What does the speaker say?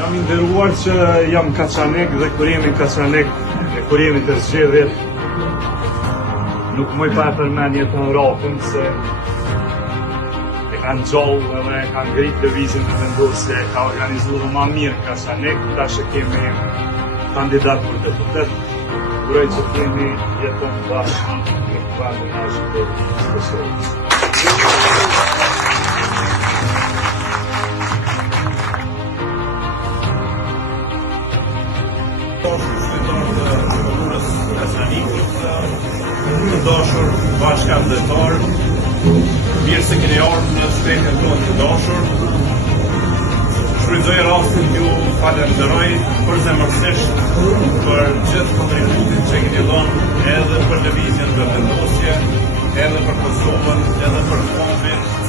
Jam i nderuar që jam Kaçanek dhe kur jemi Kaçanek e kur jemi të zgjedhjet nuk muj pa e përmendje të Rapën se e kanë gjallë edhe e kanë ngrit lëvizjen dhe vendosje, ka organizuar më mirë Kaçanek, tash kemi kandidat për deputet. Uroj që kemi jeton bashkë në vendin e Kosovës. Të dashur bashkëanëtar, mirë se keni ardhur në shtëpinë tonë të dashur. Shfrytëzoj rastin ju falenderoj përzemërsisht për gjithë kontributin që keni dhënë edhe për lëvizjen dhe vendosje, edhe për Kosovën, edhe për fondin